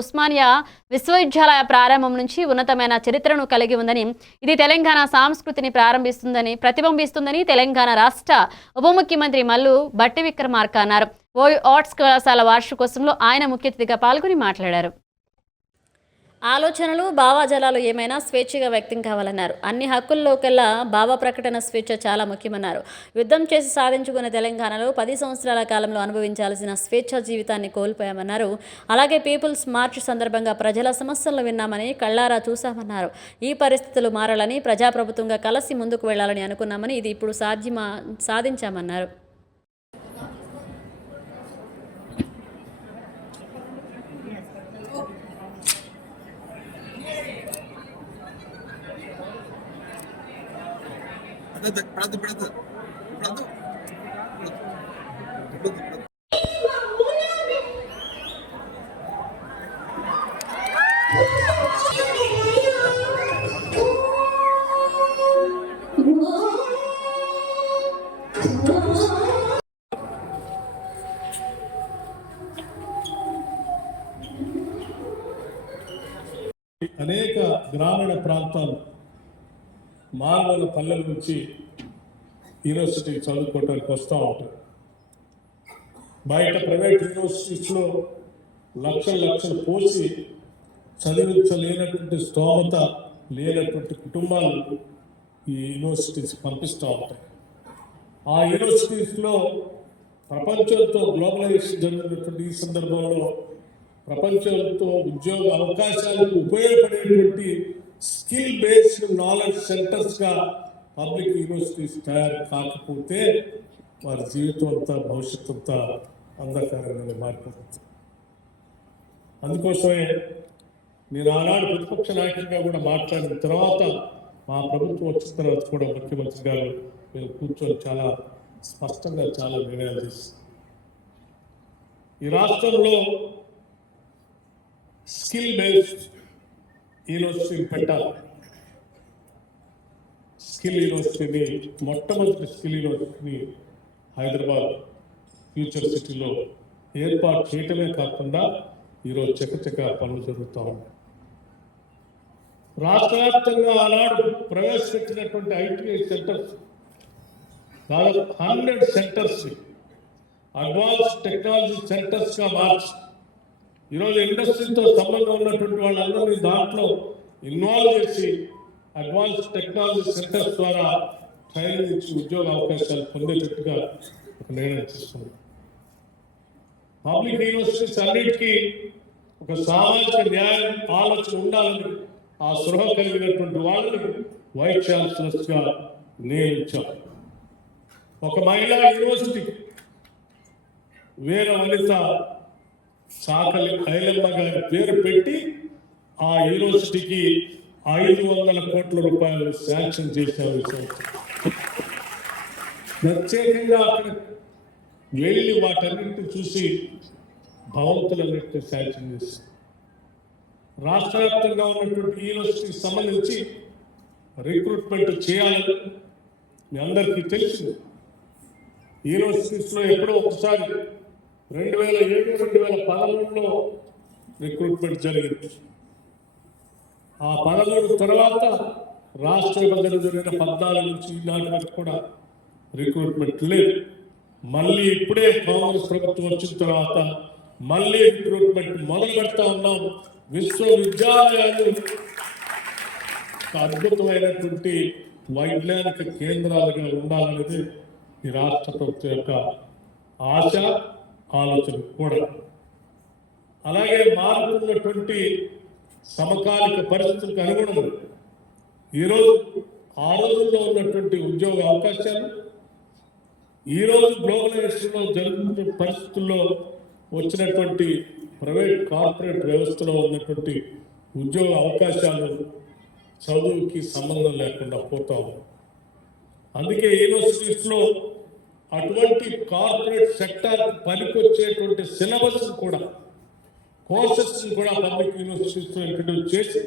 ఉస్మానియా విశ్వవిద్యాలయ ప్రారంభం నుంచి ఉన్నతమైన చరిత్రను కలిగి ఉందని ఇది తెలంగాణ సంస్కృతిని ప్రారంభిస్తుందని ప్రతిబింబిస్తుందని తెలంగాణ రాష్ట్ర ఉప ముఖ్యమంత్రి మల్లు బట్టి విక్రమార్క అన్నారు. ఓయూ ఆర్ట్స్ కళాశాల వార్షికోత్సవంలో ఆయన ముఖ్య అతిథిగా పాల్గొని మాట్లాడారు. ఆలోచనలు భావాజలాలు ఏమైనా స్వేచ్ఛగా వ్యక్తం కావాలన్నారు. అన్ని హక్కుల్లోకెల్లా భావ ప్రకటన స్వేచ్ఛ చాలా ముఖ్యమన్నారు. యుద్ధం చేసి సాధించుకున్న తెలంగాణలో పది సంవత్సరాల కాలంలో అనుభవించాల్సిన స్వేచ్ఛ జీవితాన్ని కోల్పోయామన్నారు. అలాగే పీపుల్స్ మార్చ్ సందర్భంగా ప్రజల సమస్యలను విన్నామని కళ్ళారా చూశామన్నారు. ఈ పరిస్థితులు మారాలని ప్రజాప్రభుత్వంగా కలిసి ముందుకు వెళ్ళాలని అనుకున్నామని ఇది ఇప్పుడు సాధ్యమా సాధించామన్నారు. పెడదు పెడదు పెడదు అనేక గ్రామీణ ప్రాంతాలు మారుమూల పల్లెల నుంచి యూనివర్సిటీ చదువుకోవడానికి వస్తూ ఉంటారు. బయట ప్రైవేట్ యూనివర్సిటీస్లో లక్షల లక్షలు పోసి చదివించలేనటువంటి స్తోమత లేనటువంటి కుటుంబాలు ఈ యూనివర్సిటీస్ పంపిస్తూ ఉంటాయి. ఆ యూనివర్సిటీస్లో ప్రపంచంతో గ్లోబలైజేషన్ జరిగినటువంటి ఈ సందర్భంలో ప్రపంచంతో ఉద్యోగ అవకాశాలకు ఉపయోగపడేటువంటి స్కిల్ బేస్డ్ నాలెడ్జ్ సెంటర్స్గా పబ్లిక్ యూనివర్సిటీస్ తయారు కాకపోతే వారి జీవితం అంతా భవిష్యత్తు అంతా అంధకారంగా మారిపోతుంది. అందుకోసమే నేను ఆనాడు ప్రతిపక్ష నాయకుడిగా కూడా మాట్లాడిన తర్వాత మా ప్రభుత్వం వచ్చిన తర్వాత కూడా ముఖ్యమంత్రి గారు మేము కూర్చొని చాలా స్పష్టంగా చాలా నిర్ణయాలు తీసుకున్నాం ఈ రాష్ట్రంలో స్కిల్ బేస్డ్ యూనివర్సిటీని పెట్టాలి? స్కిల్ యూనివర్సిటీని మొట్టమొదటి స్కిల్ యూనివర్సిటీని హైదరాబాద్ ఫ్యూచర్ సిటీలో ఏర్పాటు చేయటమే కాకుండా ఈరోజు చకచక పనులు జరుగుతూ ఉన్నాయి. రాష్ట్ర వ్యాప్తంగా ఆనాడు ప్రవేశపెట్టినటువంటి ఐటీఐ సెంటర్స్ దాదాపు హండ్రెడ్ సెంటర్స్ అడ్వాన్స్ టెక్నాలజీ సెంటర్స్గా మార్చి ఈరోజు ఇండస్ట్రీతో సంబంధం ఉన్నటువంటి వాళ్ళందరినీ దాంట్లో ఇన్వాల్వ్ చేసి అడ్వాన్స్ టెక్నాలజీ సెంటర్స్ ద్వారా ట్రైనింగ్ ఇచ్చి ఉద్యోగ అవకాశాలు పొందేటట్టుగా ఒక నిర్ణయం తీసుకున్నాం. పబ్లిక్ యూనివర్సిటీస్ అన్నిటికీ ఒక సామాజిక న్యాయం ఆలోచన ఉండాలని ఆ సృహ కలిగినటువంటి వాళ్ళని వైస్ ఛాన్సలర్స్గా నియమించాం. ఒక మహిళా యూనివర్సిటీ వీర వనిత చాకలి ఐలమ్మ గారి పేరు పెట్టి ఆ యూనివర్సిటీకి ఐదు వందల కోట్ల రూపాయలు శాంక్షన్ చేశారు ప్రత్యేకంగా అక్కడ వెళ్ళి వాటన్నింటిని చూసి భవంతులన్నింటినీ శాంక్షన్ చేశారు. రాష్ట్ర వ్యాప్తంగా ఉన్నటువంటి యూనివర్సిటీకి సంబంధించి రిక్రూట్మెంట్ చేయాలని మీ అందరికీ తెలిసింది. యూనివర్సిటీస్లో ఎప్పుడో ఒకసారి రెండు వేల ఏడు రెండు వేల పదమూడులో రిక్రూట్మెంట్ జరిగింది. ఆ పదమూడు తర్వాత రాష్ట్ర విభజన జరిగిన పద్నాలుగు నుంచి ఈనాటి వరకు కూడా రిక్రూట్మెంట్ లేదు. మళ్ళీ ఇప్పుడే కాంగ్రెస్ ప్రభుత్వం వచ్చిన తర్వాత మళ్ళీ రిక్రూట్మెంట్ మొదలు పెడతా ఉన్నాం. విశ్వవిద్యాలయాలు అద్భుతమైనటువంటి వైజ్ఞానిక కేంద్రాలుగా ఉండాలనేది ఈ రాష్ట్ర ప్రభుత్వం యొక్క ఆశ. ఆలోచన కూడా. అలాగే మారుతున్నటువంటి సమకాలిక పరిస్థితులకు అనుగుణంగా ఈరోజు ఆ రోజుల్లో ఉన్నటువంటి ఉద్యోగ అవకాశాలు ఈరోజు గ్లోబలైజేషన్లో జరుగుతున్న పరిస్థితుల్లో వచ్చినటువంటి ప్రైవేట్ కార్పొరేట్ వ్యవస్థలో ఉన్నటువంటి ఉద్యోగ అవకాశాలు చదువుకి సంబంధం లేకుండా పోతా అందుకే యూనివర్సిటీస్లో అటువంటి కార్పొరేట్ సెక్టర్ పనికొచ్చేటువంటి సిలబస్ కూడా కోర్సెస్ కూడా పబ్లిక్ యూనివర్సిటీస్లో ఇంట్రడ్యూస్ చేసి